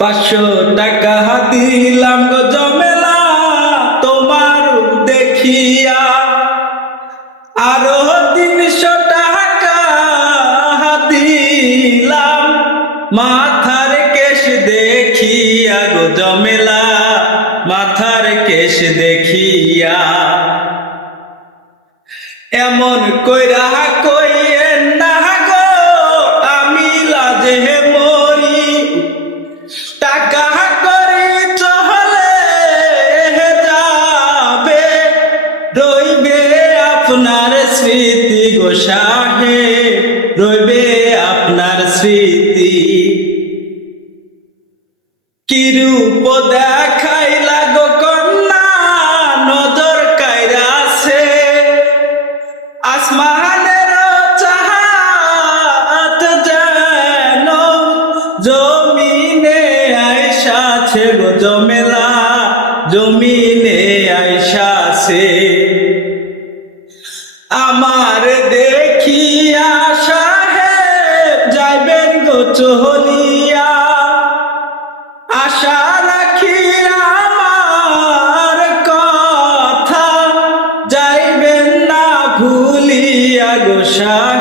500 টাকা দিলাম গো জমেলা তোমার রূপ দেখিয়া, আরো 300 টাকা দিলাম মাথার কেশ দেখিয়া গো জমেলা, মাথার কেশ দেখিয়া। এমন কইরা কইয়েন না গো আমি লাজে মরি, টাকা করি চলে যাবে, রইবে আপনার স্মৃতি গো সাহেব, রইবে আপনার স্মৃতি। কি রূপ দেখাইলা গো কন্যা নজর কাইরাছে, আসমানের চাহাত যেন জমিনে আইসাছে গো জমেলা, জমিনে আইসাছে। আমার দেখিয়া সাহেব যাইবেন গো চলিয়া, আশা রাখি আমার কথা যাইবেন না ভুলিয়া গো সাহেব।